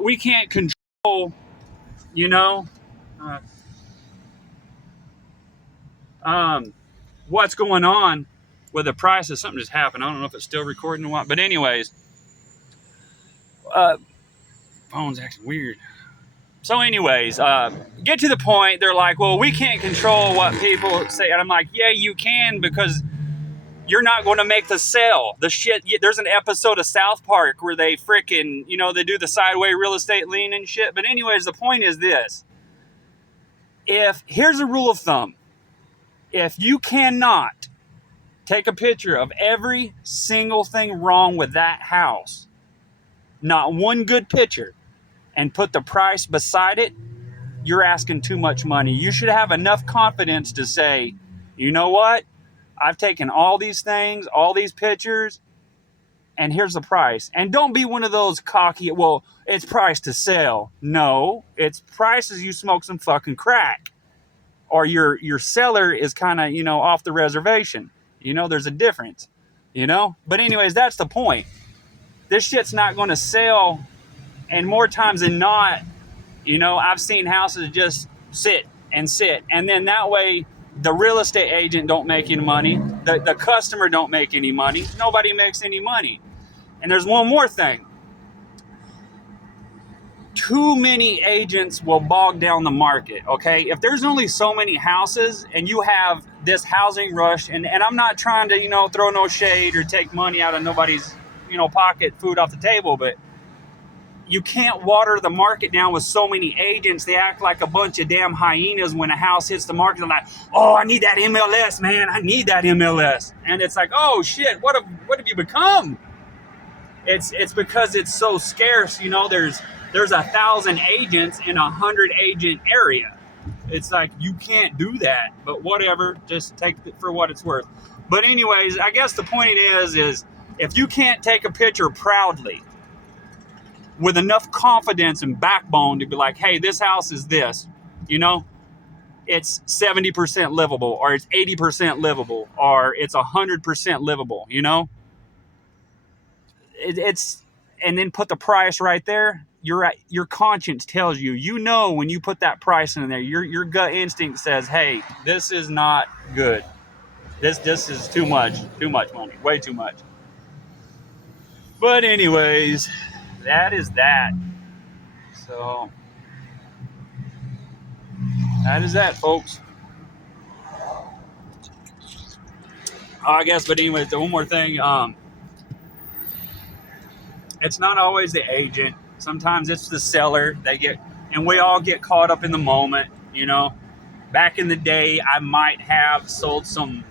We can't control, you know, uh, what's going on with the prices. Something just happened. I don't know if it's still recording or what. But anyways, uh, phone's acting weird. So anyways, get to the point. They're like, well, we can't control what people say. And I'm like, yeah, you can, because you're not going to make the sale. The shit, there's an episode of South Park where they freaking, they do the sideway real estate lien and shit. But anyways, the point is this. Here's a rule of thumb. If you cannot take a picture of every single thing wrong with that house, not one good picture, and put the price beside it, you're asking too much money. You should have enough confidence to say, you know what? I've taken all these things, all these pictures, and here's the price. And don't be one of those cocky, well, it's priced to sell. No, it's prices you smoke some fucking crack. Or your seller is kind of, off the reservation. There's a difference, But anyways, that's the point. This shit's not going to sell. And more times than not, I've seen houses just sit. And then that way, the real estate agent don't make any money. The customer don't make any money. Nobody makes any money. And there's one more thing. Too many agents will bog down the market, okay? If there's only so many houses and you have this housing rush, and I'm not trying to, throw no shade or take money out of nobody's, pocket, food off the table, but you can't water the market down with so many agents. They act like a bunch of damn hyenas when a house hits the market. They're like, oh, I need that MLS, man. I need that MLS. And it's like, oh, shit, what have you become? It's because it's so scarce, There's 1,000 agents in 100 agent area. It's like, you can't do that, but whatever, just take it for what it's worth. But anyways, I guess the point is if you can't take a picture proudly with enough confidence and backbone to be like, hey, this house is this, it's 70% livable, or it's 80% livable, or it's 100% livable, it's, and then put the price right there. Your conscience tells you, when you put that price in there, your gut instinct says, hey, this is not good. This is too much money, way too much. But anyways, that is that. So that is that, folks. I guess, but anyways, one more thing. It's not always the agent. Sometimes it's the seller. And we all get caught up in the moment, Back in the day, I might have sold some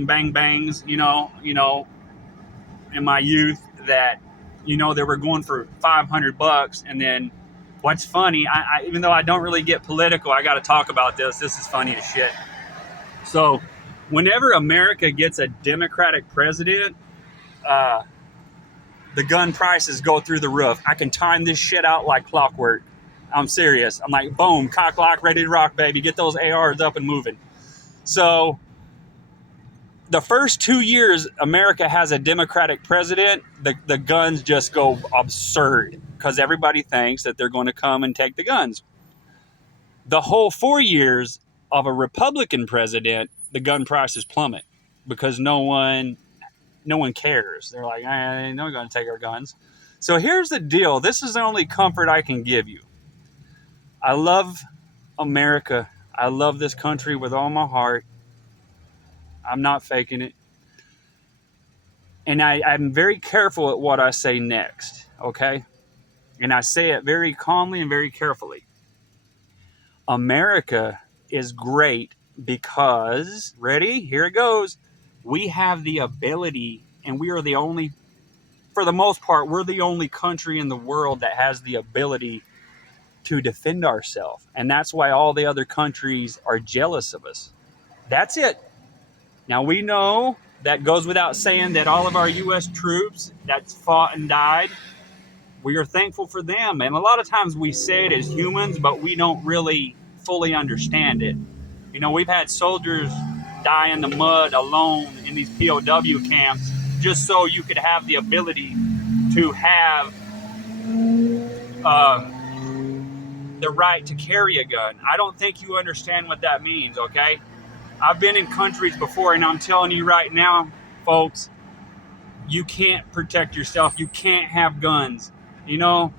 bang bangs, in my youth that, they were going for $500. And then what's funny, I even though I don't really get political, I got to talk about this. This is funny as shit. So whenever America gets a Democratic president, the gun prices go through the roof. I can time this shit out like clockwork. I'm serious. I'm like, boom, cock lock, ready to rock, baby. Get those ARs up and moving. So the first 2 years America has a Democratic president, the guns just go absurd because everybody thinks that they're going to come and take the guns. The whole 4 years of a Republican president, the gun prices plummet because no one cares. They're like, they're not going to take our guns. So here's the deal. This is the only comfort I can give you. I love America. I love this country with all my heart. I'm not faking it. And I'm very careful at what I say next, okay? And I say it very calmly and very carefully. America is great because, ready? Here it goes. We have the ability, and we are the only, for the most part, we're the only country in the world that has the ability to defend ourselves. And that's why all the other countries are jealous of us. That's it. Now, we know that goes without saying that all of our U.S. troops that's fought and died, we are thankful for them. And a lot of times we say it as humans, but we don't really fully understand it. We've had soldiers die in the mud alone in these POW camps just so you could have the ability to have the right to carry a gun. I don't think you understand what that means, okay? I've been in countries before, and I'm telling you right now, folks, you can't protect yourself. You can't have guns, you know?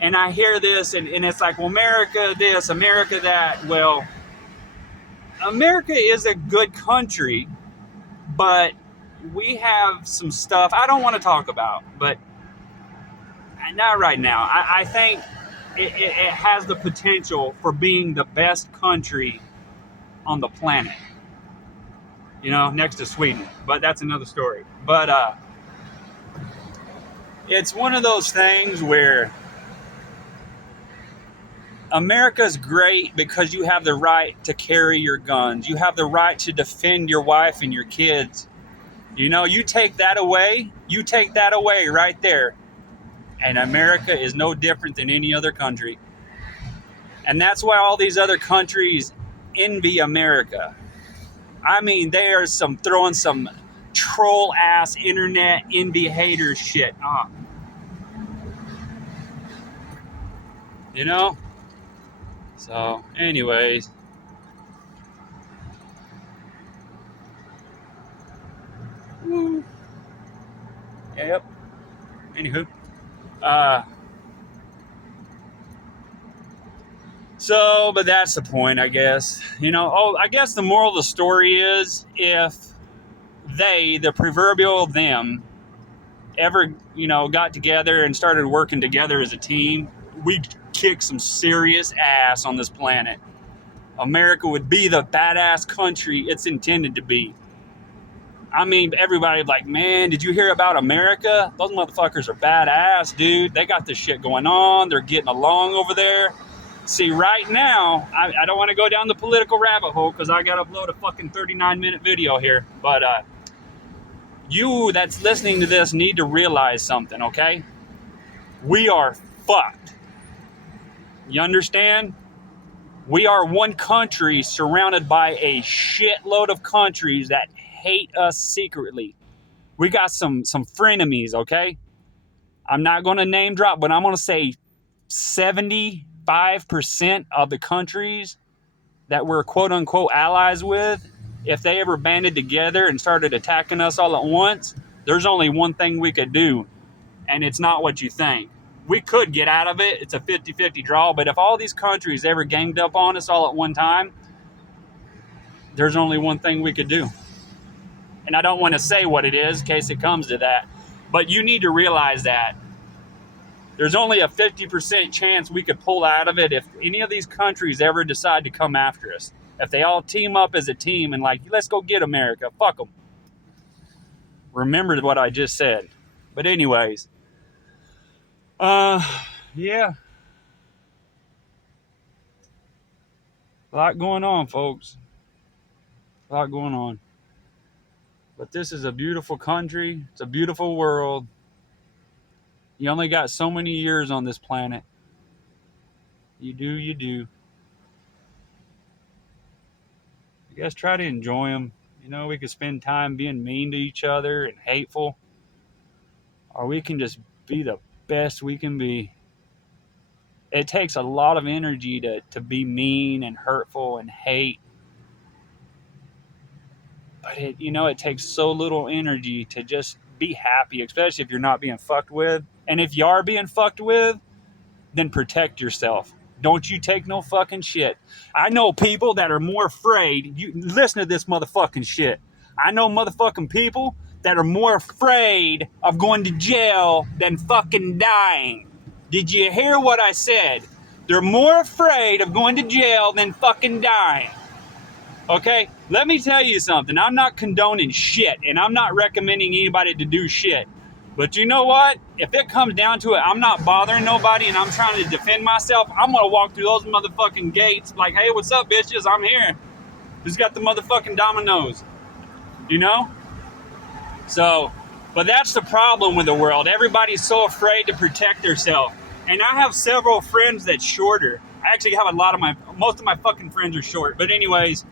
And I hear this, and it's like, well, America this, America that. Well, America is a good country, but we have some stuff I don't want to talk about, but not right now. I think it has the potential for being the best country on the planet, you know, next to Sweden. But that's another story. But it's one of those things where America's great because you have the right to carry your guns. You have the right to defend your wife and your kids. You know, you take that away right there. And America is no different than any other country. And that's why all these other countries envy America. I mean, they are throwing some troll ass internet envy hater shit on. You know? So, anyways. Yep. Anywho. But that's the point, I guess. You know, I guess the moral of the story is if they, the proverbial them, ever, you know, got together and started working together as a team, we'd kick some serious ass on this planet. America would be the badass country it's intended to be. I mean, everybody's like, man, did you hear about America? Those motherfuckers are badass, dude. They got this shit going on. They're getting along over there. See, right now, I don't want to go down the political rabbit hole because I got to upload a fucking 39-minute video here. But you that's listening to this need to realize something, okay? We are fucked. You understand? We are one country surrounded by a shitload of countries that hate us secretly. We got some frenemies, okay? I'm not going to name drop, but I'm going to say 75% of the countries that we're quote-unquote allies with, if they ever banded together and started attacking us all at once, there's only one thing we could do, and it's not what you think. We could get out of it. It's a 50-50 draw, but if all these countries ever ganged up on us all at one time, there's only one thing we could do. And I don't want to say what it is in case it comes to that, but you need to realize that there's only a 50% chance we could pull out of it if any of these countries ever decide to come after us. If they all team up as a team and like, let's go get America, fuck them. Remember what I just said. But anyways, yeah. A lot going on, folks. A lot going on. But this is a beautiful country. It's a beautiful world. You only got so many years on this planet. You do. You guys try to enjoy them. You know, we could spend time being mean to each other and hateful. Or we can just be the best we can be. It takes a lot of energy to be mean and hurtful and hate. But it takes so little energy to just be happy, especially if you're not being fucked with. And if you are being fucked with, then protect yourself. Don't you take no fucking shit. I know people that are more afraid. You listen to this motherfucking shit. I know motherfucking people that are more afraid of going to jail than fucking dying. Did you hear what I said? They're more afraid of going to jail than fucking dying. Okay, let me tell you something. I'm not condoning shit, and I'm not recommending anybody to do shit. But you know what? If it comes down to it, I'm not bothering nobody, and I'm trying to defend myself. I'm going to walk through those motherfucking gates like, hey, what's up, bitches? I'm here. Who's got the motherfucking dominoes? You know? So, but that's the problem with the world. Everybody's so afraid to protect themselves. And I have several friends that's shorter. I actually have most of my fucking friends are short. But anyways,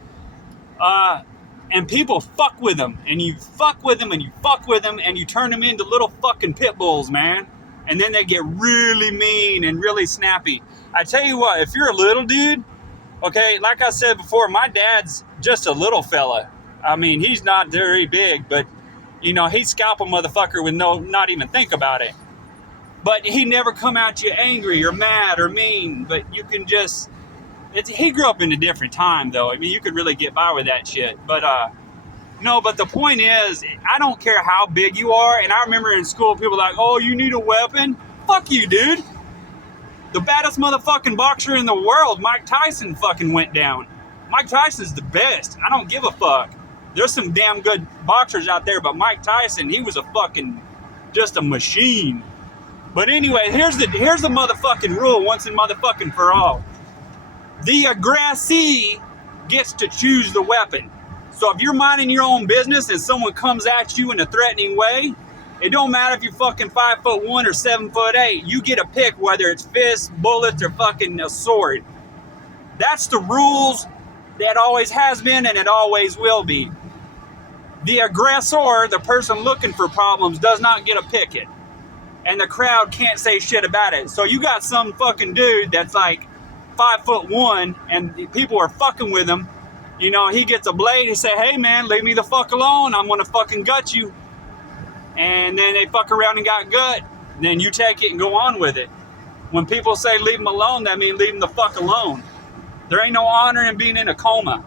and people fuck with them, and you fuck with them, and you fuck with them, and you turn them into little fucking pit bulls, man. And then they get really mean and really snappy. I tell you what, if you're a little dude, okay, like I said before, my dad's just a little fella. I mean, he's not very big, but, you know, he'd scalp a motherfucker with not even think about it. But he never come at you angry or mad or mean, but you can just, he grew up in a different time, though. I mean, you could really get by with that shit. But, no, but the point is, I don't care how big you are. And I remember in school, people like, oh, you need a weapon? Fuck you, dude. The baddest motherfucking boxer in the world, Mike Tyson, fucking went down. Mike Tyson's the best. I don't give a fuck. There's some damn good boxers out there, but Mike Tyson, he was a fucking, just a machine. But anyway, here's the motherfucking rule once and motherfucking for all. The aggressee gets to choose the weapon. So if you're minding your own business and someone comes at you in a threatening way, it don't matter if you're fucking 5'1" or 7'8", you get a pick whether it's fists, bullets, or fucking a sword. That's the rules that always has been and it always will be. The aggressor, the person looking for problems, does not get a pick it. And the crowd can't say shit about it. So you got some fucking dude that's like 5'1" and people are fucking with him. You know, he gets a blade, he say, hey man, leave me the fuck alone, I'm gonna fucking gut you. And then they fuck around and got gut. Then you take it and go on with it. When people say leave them alone, that means leave them the fuck alone. There ain't no honor in being in a coma.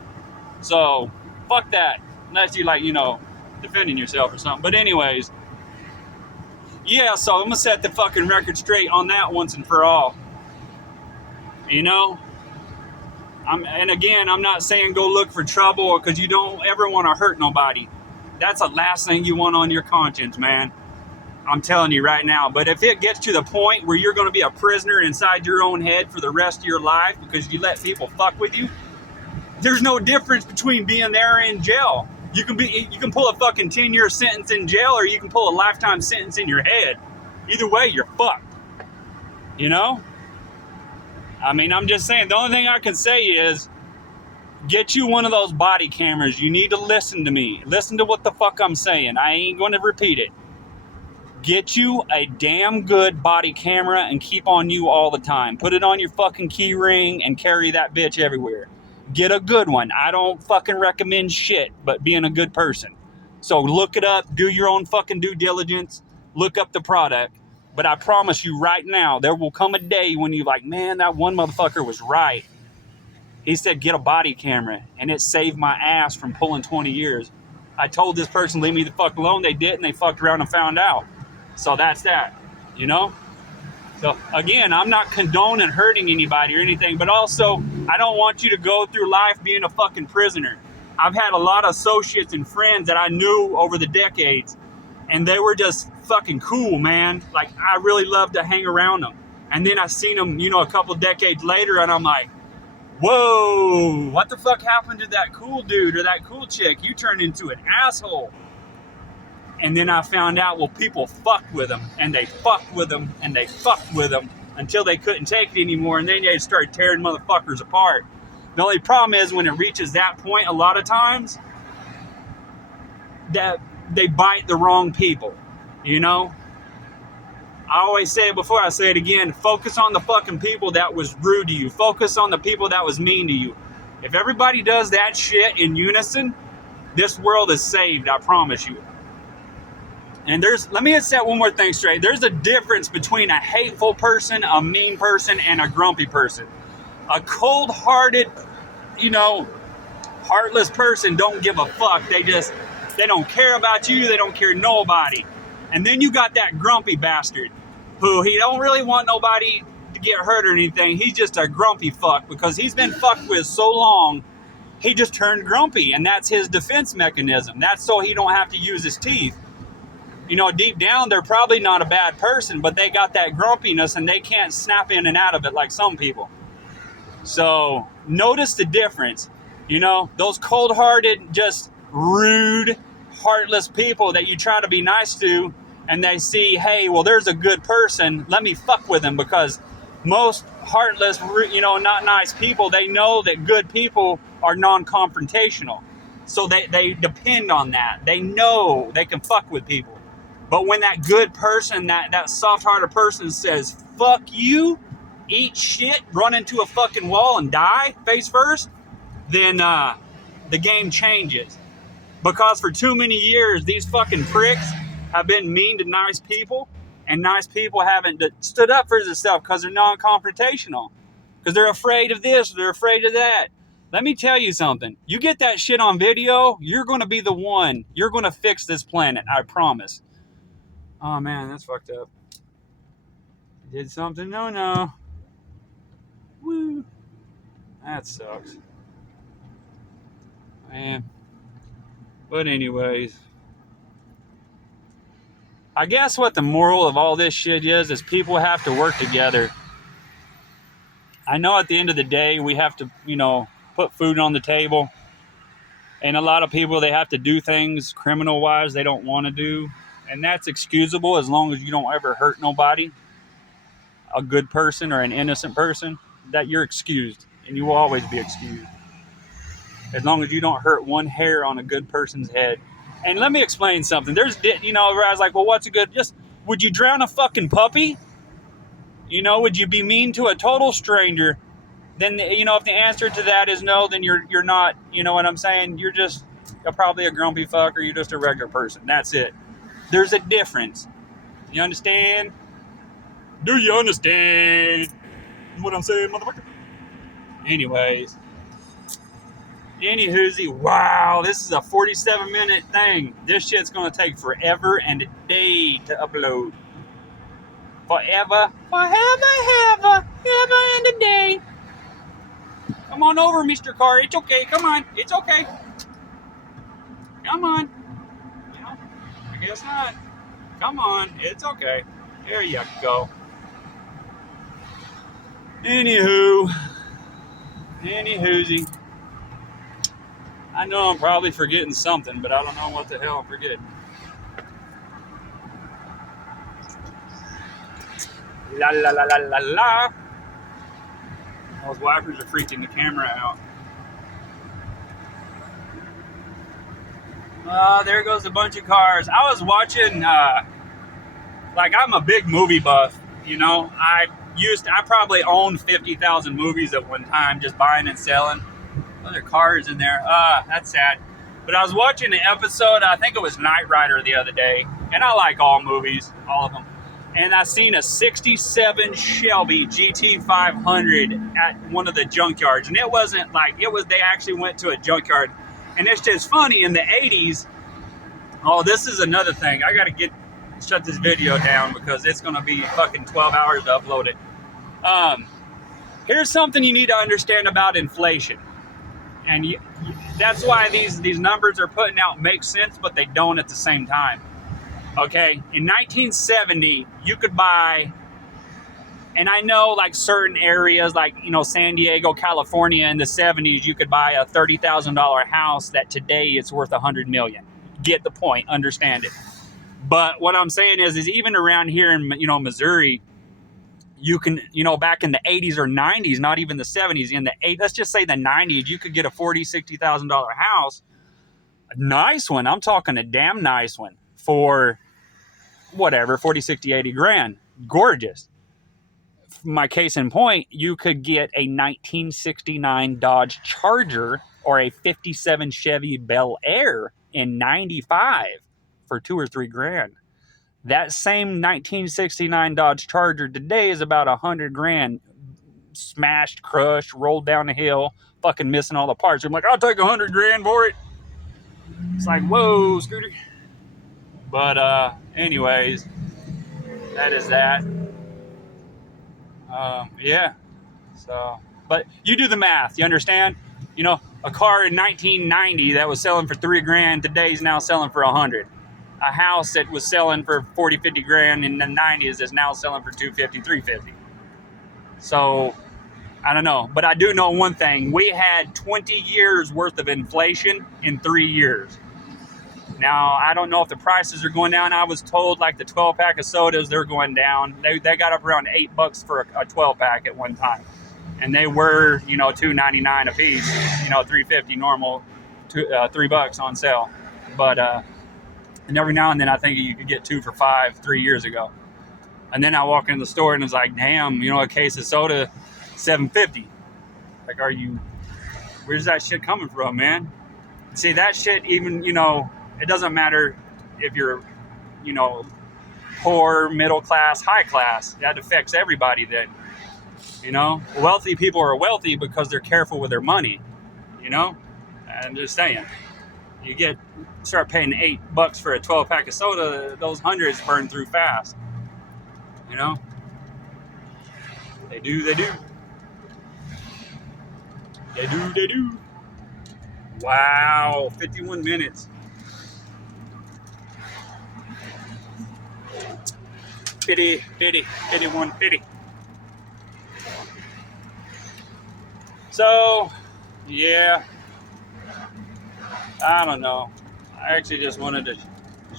So, fuck that. Unless you like, you know, defending yourself or something. But anyways, yeah, so I'm gonna set the fucking record straight on that once and for all. You know? And again, I'm not saying go look for trouble because you don't ever want to hurt nobody. That's the last thing you want on your conscience, man. I'm telling you right now. But if it gets to the point where you're going to be a prisoner inside your own head for the rest of your life because you let people fuck with you, there's no difference between being there and in jail. You can pull a fucking 10-year sentence in jail or you can pull a lifetime sentence in your head. Either way, you're fucked. You know? I mean, I'm just saying, the only thing I can say is, get you one of those body cameras. You need to listen to me. Listen to what the fuck I'm saying. I ain't going to repeat it. Get you a damn good body camera and keep on you all the time. Put it on your fucking key ring and carry that bitch everywhere. Get a good one. I don't fucking recommend shit, but being a good person. So look it up. Do your own fucking due diligence. Look up the product. But I promise you right now, there will come a day when you're like, man, that one motherfucker was right. He said, get a body camera. And it saved my ass from pulling 20 years. I told this person, leave me the fuck alone. They did, and they fucked around and found out. So that's that, you know? So, again, I'm not condoning hurting anybody or anything, but also, I don't want you to go through life being a fucking prisoner. I've had a lot of associates and friends that I knew over the decades, and they were just fucking cool, man. Like, I really loved to hang around them. And then I seen them, you know, a couple decades later, and I'm like, whoa, what the fuck happened to that cool dude or that cool chick? You turned into an asshole. And then I found out, well, people fucked with them, and they fucked with them, and they fucked with them until they couldn't take it anymore, and then they started tearing motherfuckers apart. The only problem is when it reaches that point, a lot of times, that they bite the wrong people, you know? I always say it before, I say it again, focus on the fucking people that was rude to you. Focus on the people that was mean to you. If everybody does that shit in unison, this world is saved, I promise you. And let me set one more thing straight. There's a difference between a hateful person, a mean person, and a grumpy person. A cold-hearted, you know, heartless person don't give a fuck. They don't care about you. They don't care nobody. And then you got that grumpy bastard who he don't really want nobody to get hurt or anything. He's just a grumpy fuck because he's been fucked with so long, he just turned grumpy. And that's his defense mechanism. That's so he don't have to use his teeth. You know, deep down, they're probably not a bad person, but they got that grumpiness and they can't snap in and out of it like some people. So, notice the difference. You know, those cold-hearted, just rude, heartless people that you try to be nice to, and they see, hey, well, there's a good person, let me fuck with him, because most heartless, you know, not nice people, they know that good people are non-confrontational. So they depend on that. They know they can fuck with people. But when that good person, that soft-hearted person says, fuck you, eat shit, run into a fucking wall and die face first, then the game changes. Because for too many years, these fucking pricks have been mean to nice people, and nice people haven't stood up for themselves because they're non-confrontational. Because they're afraid of this, they're afraid of that. Let me tell you something. You get that shit on video, you're going to be the one. You're going to fix this planet, I promise. Oh, man, that's fucked up. Did something? No. Woo. That sucks. Man. But anyways. I guess what the moral of all this shit is people have to work together. I know at the end of the day, we have to, put food on the table. And a lot of people, they have to do things criminal-wise they don't want to do. And that's excusable as long as you don't ever hurt nobody. A good person or an innocent person, that you're excused. And you will always be excused. As long as you don't hurt one hair on a good person's head. And let me explain something. There's, where I was like, well, what's a good, would you drown a fucking puppy? Would you be mean to a total stranger? Then, if the answer to that is no, then you're not, you know what I'm saying? You're probably a grumpy fuck, or you're just a regular person. That's it. There's a difference. You understand? Do you understand what I'm saying, motherfucker? Anyways. Anywhoozy, wow, this is a 47-minute thing. This shit's gonna take forever and a day to upload. Forever and a day. Come on over, Mr. Car. It's okay. Come on. It's okay. Come on. I guess not. Come on. It's okay. There you go. Anywhoozy. I know I'm probably forgetting something, but I don't know what the hell I'm forgetting. La la la la la la. Those wipers are freaking the camera out. There goes a bunch of cars. I was watching, I'm a big movie buff, I probably owned 50,000 movies at one time, just buying and selling. Other cars in there. That's sad. But I was watching an episode, I think it was Knight Rider the other day, and I like all movies, all of them. And I seen a 67 Shelby GT500 at one of the junkyards. And it wasn't they actually went to a junkyard. And it's just funny, in the 80s, this is another thing. I got to shut this video down because it's going to be fucking 12 hours to upload it. Here's something you need to understand about inflation. And that's why these numbers are putting out make sense, but they don't at the same time. Okay, in 1970, you could buy, and I know certain areas San Diego, California in the 70s, you could buy a $30,000 house that today it's worth $100 million. Get the point, understand it. But what I'm saying is even around here in, Missouri, you can, back in the 80s or 90s, not even the 70s, let's just say the 90s, you could get a $40,000, $60,000 house. A nice one. I'm talking a damn nice one for whatever, 40, 60, 80 grand. Gorgeous. My case in point, you could get a 1969 Dodge Charger or a 57 Chevy Bel Air in 95 for $2 or $3 grand. That same 1969 Dodge Charger today is about $100 grand. Smashed, crushed, rolled down the hill, fucking missing all the parts. I'm like, I'll take $100 grand for it. It's like, whoa, Scooter. But anyways, that is that. Yeah. So, but you do the math. You understand? A car in 1990 that was selling for $3 grand today is now selling for $100. A house that was selling for 40, 50 grand in the 90s is now selling for $250, $350. So, I don't know. But I do know one thing. We had 20 years worth of inflation in 3 years. Now, I don't know if the prices are going down. I was told the 12-pack of sodas, they're going down. They got up around $8 for a 12-pack at one time. And they were, $2.99 a piece, $3.50 normal, $3 on sale. But And every now and then I think you could get 2 for $5 3 years ago. And then I walk in the store and it's like, damn, you know, a case of soda, $7.50. Like, where's that shit coming from, man? See, that shit, even, you know, it doesn't matter if you're, you know, poor, middle class, high class. That affects everybody then. You know, wealthy people are wealthy because they're careful with their money. You know, I'm just saying. You start paying $8 for a 12-pack of soda, those hundreds burn through fast. You know, they do. Wow, 51 minutes. Pity. So, yeah, I don't know. I actually just wanted to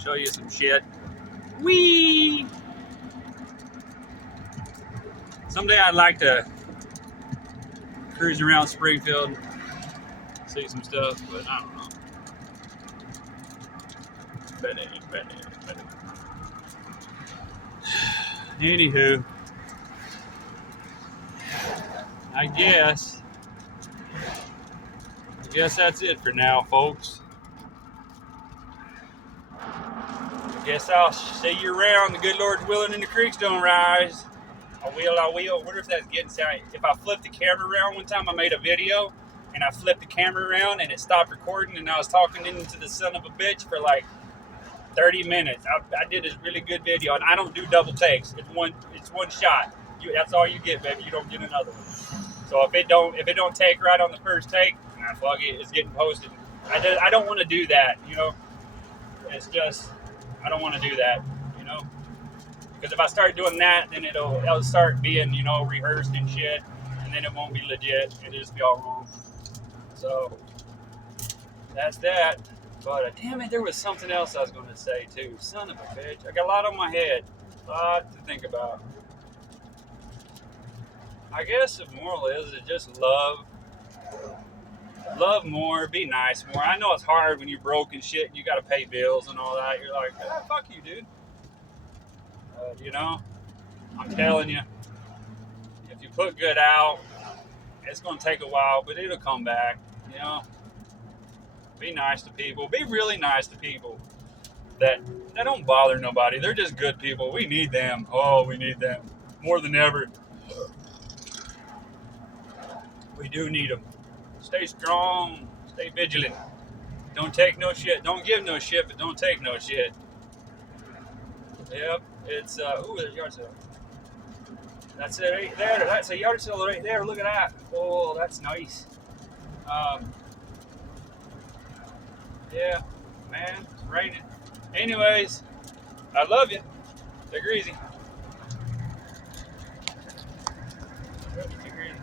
show you some shit. Whee! Someday I'd like to cruise around Springfield, see some stuff, but I don't know. But anywho, I guess that's it for now, folks. I guess I'll see you around. The good Lord's willing and the creeks don't rise. I will. I wonder if that's getting sound. If I flip the camera around, one time I made a video and I flipped the camera around and it stopped recording and I was talking into the son of a bitch for like 30 minutes. I did this really good video and I don't do double takes. It's one shot. That's all you get, baby. You don't get another one. So if it don't take right on the first take, fuck it. It's getting posted. I don't want to do that. You know. It's just I don't want to do that. You know. Because if I start doing that, then it'll start being, you know, rehearsed and shit, and then it won't be legit. It'll just be all wrong. So that's that. But damn it, there was something else I was going to say too. Son of a bitch, I got a lot on my head, a lot to think about. I guess the moral is just love more, be nice more. I know it's hard when you're broke and shit, and you got to pay bills and all that. You're like, fuck you, dude. You know, I'm telling you, if you put good out, it's going to take a while, but it'll come back. You know, be nice to people. Be really nice to people that don't bother nobody. They're just good people. We need them. Oh, we need them more than ever. We do need them. Stay strong. Stay vigilant. Don't take no shit. Don't give no shit, but don't take no shit. Yep. It's, there's a yard sale. That's it right there. That's a yard sale right there. Look at that. Oh, that's nice. Yeah, man, it's raining. Anyways, I love you. Take her easy.